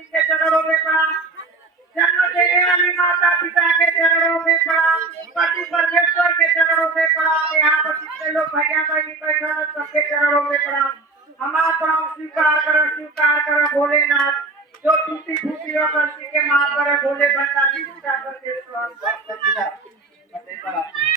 जी के चरणों में प्रणाम। जन्म देने वाली माता पिता के चरणों में प्रणाम। पति परमेश्वर के चरणों में प्रणाम। यहाँ पर जितने लोग भैया बहनी बैठे हैं सबके चरणों में प्रणाम। हमारा प्रणाम स्वीकार कर भोलेनाथ। जो टूटी फूटी और गलती के माफ करे भोले भंडारी।